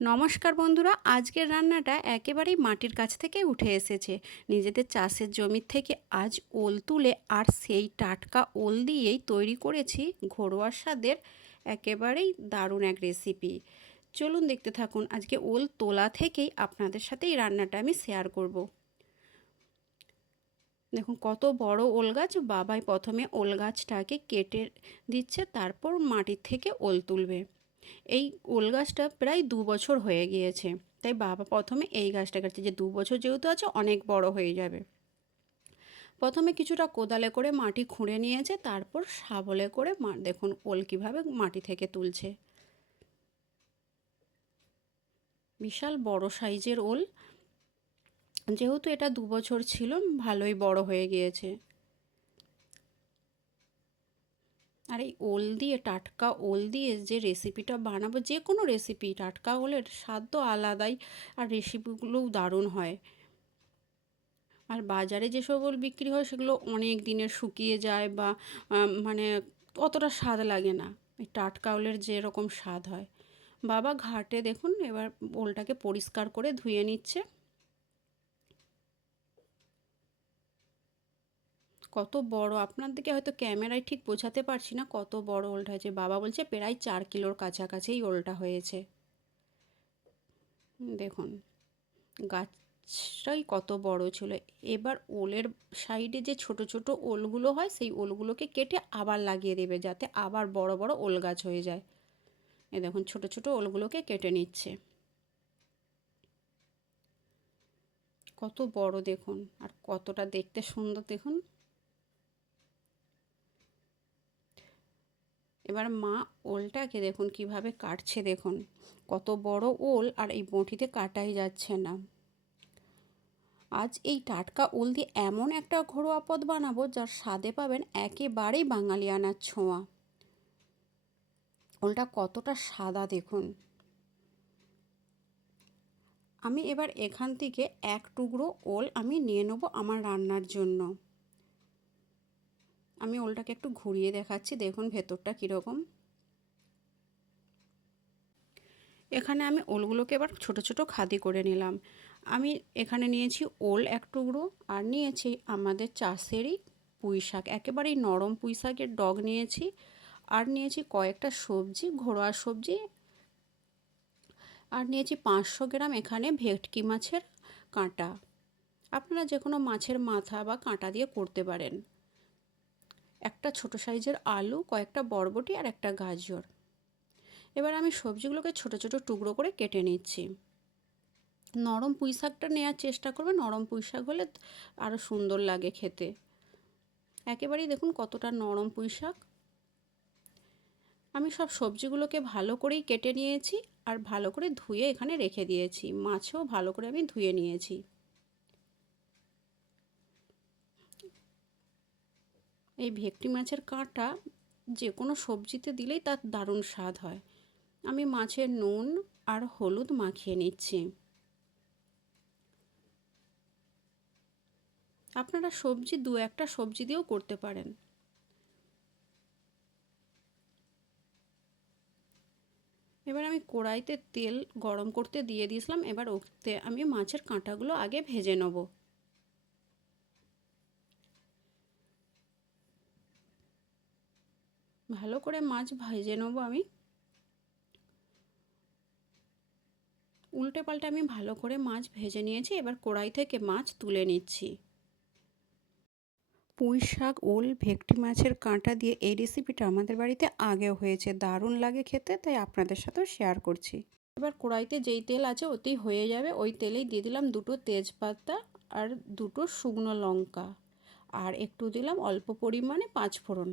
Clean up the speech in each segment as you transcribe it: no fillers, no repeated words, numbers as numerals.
নমস্কার বন্ধুরা, আজকের রান্নাটা একেবারেই মাটির কাছ থেকে উঠে এসেছে। নিজেদের চাষের জমির থেকে আজ ওল তুলে আর সেই টাটকা ওল দিয়েই তৈরি করেছি ঘরোয়া স্বাদের একেবারেই দারুণ এক রেসিপি। চলুন দেখতে থাকুন। আজকে ওল তোলা থেকেই আপনাদের সাথে এই রান্নাটা আমি শেয়ার করব। দেখুন কত বড় ওল গাছ। বাবাই প্রথমে ওল গাছটাকে কেটে দিচ্ছে, তারপর মাটির থেকে ওল তুলবে। এই ওল গাছটা প্রায় 2 বছর হয়ে গিয়েছে, তাই বাবা প্রথমে এই গাছটা কাটছে, যে 2 বছর যেহেতু আছে অনেক বড় হয়ে যাবে। প্রথমে কিছুটা কোদালে করে মাটি খুঁড়ে নিয়েছে, তারপর শাবলে করে দেখুন ওল কীভাবে মাটি থেকে তুলছে। বিশাল বড় সাইজের ওল, যেহেতু এটা 2 বছর ছিল, ভালোই বড় হয়ে গিয়েছে। আর এই ওল দিয়ে, টাটকা ওল দিয়ে যে রেসিপিটা বানাবো, যে কোনো রেসিপি টাটকা ওলের স্বাদ তো আলাদাই, আর রেসিপিগুলোও দারুণ হয়। আর বাজারে যেসব ওল বিক্রি হয় সেগুলো অনেক দিনের শুকিয়ে যায়, বা মানে অতটা স্বাদ লাগে না। এই টাটকা ওলের যেরকম স্বাদ হয়। বাবা ঘাটে দেখুন এবার ওলটাকে পরিষ্কার করে ধুয়ে নিচ্ছে। কত বড়, আপনাদেরকে হয়তো ক্যামেরায় ঠিক বোঝাতে পারছি না কত বড় ওলটা হয়েছে। বাবা বলছে প্রায় 4 কিলোর কাছাকাছি এই ওলটা হয়েছে। দেখুন গাছটাই কত বড় ছিল। এবার ওলের সাইডে যে ছোট ছোট ওলগুলো হয়, সেই ওলগুলোকে কেটে আবার লাগিয়ে দেবে, যাতে আবার বড় বড় ওল গাছ হয়ে যায়। এ দেখুন ছোট ছোট ওলগুলোকে কেটে নিচ্ছে। কত বড় দেখুন, আর কতটা দেখতে সুন্দর দেখুন। এবার মা ওলটাকে দেখুন কিভাবে কাটছে, দেখুন কত বড় ওল, আর এই বঁটিতে কাটাই যাচ্ছে না। আজ এই টাটকা ওল দিয়ে এমন একটা ঘরোয়া পদ বানাবো যার স্বাদে পাবেন একেবারেই বাঙালিয়ানার ছোঁয়া। ওলটা কতটা সাদা দেখুন। আমি এবার এখান থেকে এক টুকরো ওল আমি নিয়ে নেবো আমার রান্নার জন্য। আমি ওলটাকে একটু ঘুরিয়ে দেখাচ্ছি, দেখুন ভেতরটা কীরকম। এখানে আমি ওলগুলোকে এবার ছোট ছোট খাদি করে নিলাম। আমি এখানে নিয়েছি ওল এক টুকরো, আর নিয়েছি আমাদের চাষেরই পুঁই শাক, একেবারেই নরম পুঁই শাকের ডগ নিয়েছি। আর নিয়েছি কয়েকটা সবজি, ঘরোয়া সবজি। আর নিয়েছি 500 গ্রাম এখানে ভেটকি মাছের কাঁটা। আপনারা যে কোনো মাছের মাথা বা কাঁটা দিয়ে করতে পারেন। একটা ছোট সাইজের আলু, কয়েকটা বরবটি আর একটা গাজর। এবার আমি সবজিগুলোকে ছোট ছোট টুকরো করে কেটে নিচ্ছি। নরম পুঁই শাকটা নেওয়ার চেষ্টা করবে, নরম পুঁই শাক হলে আরও সুন্দর লাগে খেতে। একেবারেই দেখুন কতটা নরম পুঁই শাক। আমি সব সবজিগুলোকে ভালো করেই কেটে নিয়েছি, আর ভালো করে ধুয়ে এখানে রেখে দিয়েছি। মাছও ভালো করে আমি ধুয়ে নিয়েছি। এই ভেটকি মাছের কাঁটা যে কোনো সবজিতে দিলেই তার দারুণ স্বাদ হয়। আমি মাছের নুন আর হলুদ মাখিয়ে নিচ্ছি। আপনারা সবজি দু একটা সবজি দিয়েও করতে পারেন। এবার আমি কড়াইতে তেল গরম করতে দিয়ে দিয়েছিলাম। এবার ওতে আমি মাছের কাঁটাগুলো আগে ভেজে নেব। ভালো করে মাছ ভেজে নেব আমি। উল্টে পাল্টে আমি ভালো করে মাছ ভেজে নিয়েছি। এবার কড়াই থেকে মাছ তুলে নিচ্ছি। পুঁই শাক, ওল, ভেটকি মাছের কাঁটা দিয়ে এই রেসিপিটা আমাদের বাড়িতে আগেও হয়েছে, দারুণ লাগে খেতে, তাই আপনাদের সাথেও শেয়ার করছি। এবার কড়াইতে যেই তেল আছে ওতেই হয়ে যাবে, ওই তেলেই দিয়ে দিলাম দুটো তেজপাতা আর দুটো শুকনো লঙ্কা, আর একটু দিলাম অল্প পরিমাণে 5 ফোড়ন।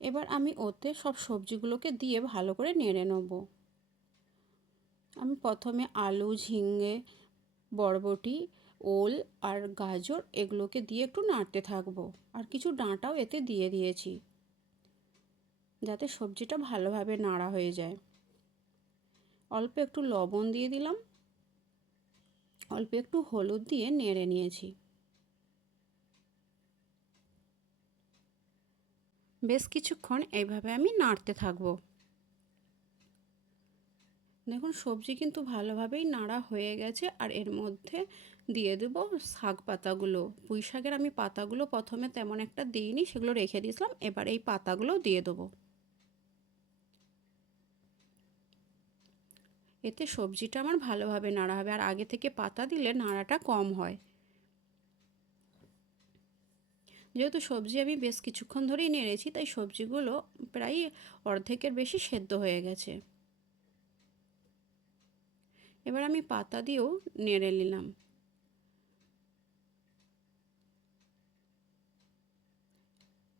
এবার আমি ওতে সব সবজিগুলোকে দিয়ে ভালো করে নেড়ে নেব। আমি প্রথমে আলু, ঝিঙে, বরবটি, ওল আর গাজর এগুলোকে দিয়ে একটু নাড়তে থাকবো, আর কিছু ডাঁটাও এতে দিয়ে দিয়েছি, যাতে সবজিটা ভালোভাবে নাড়া হয়ে যায়। অল্প একটু লবণ দিয়ে দিলাম, অল্প একটু হলুদ দিয়ে নেড়ে নিয়েছি। বেশ কিছুক্ষণ এইভাবে আমি নাড়তে থাকবো। দেখুন সবজি কিন্তু ভালোভাবেই নাড়া হয়ে গেছে, আর এর মধ্যে দিয়ে দেবো শাক পাতাগুলো। পুঁই শাকের আমি পাতাগুলো প্রথমে তেমন একটা দিইনি, সেগুলো রেখে দিয়েছিলাম। এবার এই পাতাগুলো দিয়ে দেবো। এতে সবজিটা আমার ভালোভাবে নাড়া হবে, আর আগে থেকে পাতা দিলে নাড়াটা কম হয়। যেহেতু সবজি আমি বেশ কিছুক্ষণ ধরেই নেড়েছি, তাই সবজিগুলো প্রায় অর্ধেকের বেশি সেদ্ধ হয়ে গেছে। এবার আমি পাতা দিয়েও নেড়ে নিলাম।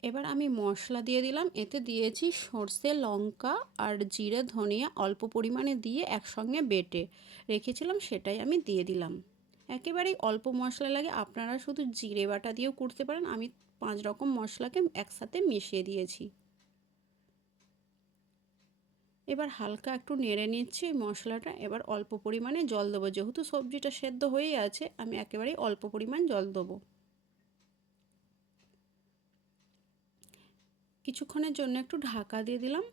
এবার আমি মশলা দিয়ে দিলাম। এতে দিয়েছি সর্ষে, লঙ্কা আর জিরে, ধনিয়া অল্প পরিমাণে দিয়ে একসঙ্গে বেটে রেখেছিলাম, সেটাই আমি দিয়ে দিলাম। একেবারেই অল্প মশলা লাগে, আপনারা শুধু জিরে বাটা দিয়েও করতে পারেন। আমি 5 রকম মশলাকে একসাথে মিশিয়ে দিয়েছি। এবার হালকা একটু নেড়ে নিচ্ছি এই মশলাটা। এবার অল্প পরিমাণে জল দেবো, যেহেতু সবজিটা সেদ্ধ হয়েই আছে, আমি একেবারেই অল্প পরিমাণ জল দেবো। কিছুক্ষণের জন্য একটু ঢাকা দিয়ে দিলাম।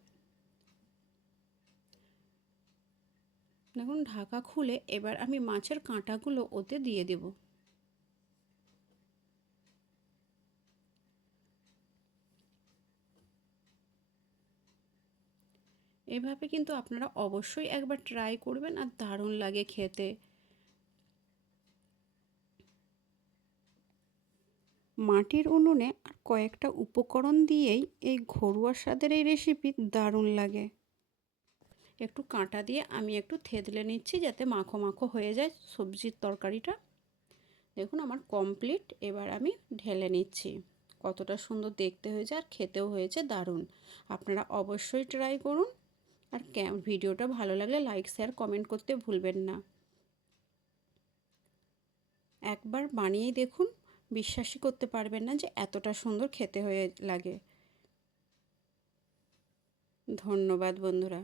দেখুন ঢাকা খুলে এবার আমি মাছের কাঁটাগুলো ওতে দিয়ে দেব। এভাবে কিন্তু আপনারা অবশ্যই একবার ট্রাই করবেন, আর দারুণ লাগে খেতে। মাটির উনুনে আর কয়েকটা উপকরণ দিয়েই এই ঘরোয়া স্বাদের এই রেসিপি দারুণ লাগে। একটু কাঁটা দিয়ে আমি একটু থেতলে নিচ্ছি, যাতে মাখো মাখো হয়ে যায় সবজির তরকারিটা। দেখুন আমার কমপ্লিট। এবার আমি ঢেলে নিচ্ছি। কতটা সুন্দর দেখতে হয়েছে, আর খেতেও হয়েছে দারুণ। আপনারা অবশ্যই ট্রাই করুন। আর ভিডিওটা ভালো লাগলে লাইক, শেয়ার, কমেন্ট করতে ভুলবেন না। একবার বানিয়েই দেখুন, বিশ্বাসই করতে পারবেন না যে এতটা সুন্দর খেতে হয়ে লাগে। ধন্যবাদ বন্ধুরা।